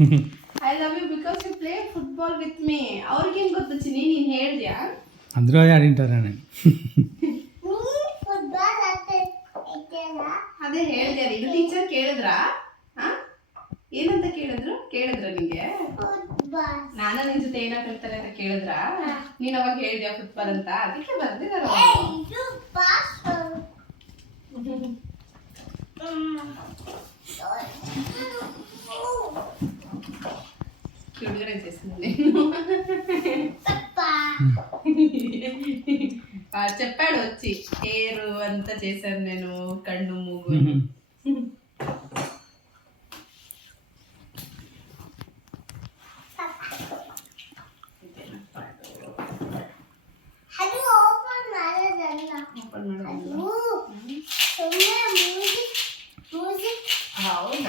I love you because you play football with me. ಅವ್ರಿಗೇನು ಗೊತ್ತು ಚಿನ್ನಿ, ನೀನು ಹೇಳ್ದ್ಯಾ? ಅಂದ್ರೂ ಆಡಿಂಟಾರೆ ಅದೇ ಹೇಳ್ದ್ಯಾ? ಇದು ಟೀಚರ್ ಕೇಳಿದ್ರಾ? ಏನಂತ ಕೇಳಿದ್ರ ನಿಂಗೆ? ನಾನು ನಿನ್ ಜೊತೆ ಏನ ಕಲ್ತಾರೆ ಅಂತ ಕೇಳಿದ್ರಾ? ನೀನ್ ಅವಾಗ ಹೇಳ್ದ್ಯಾ ಫುಟ್ಬಾಲ್ ಅಂತ? ಅದಕ್ಕೆ ಬರ್ದಿದಾರ ಹುಡುಗರೆ చెప్పాడు వచ్చి ఏరు అంతా చేశాను నేను, కన్ను మూగు. ಓಪನ್ ಮಾಡೋದು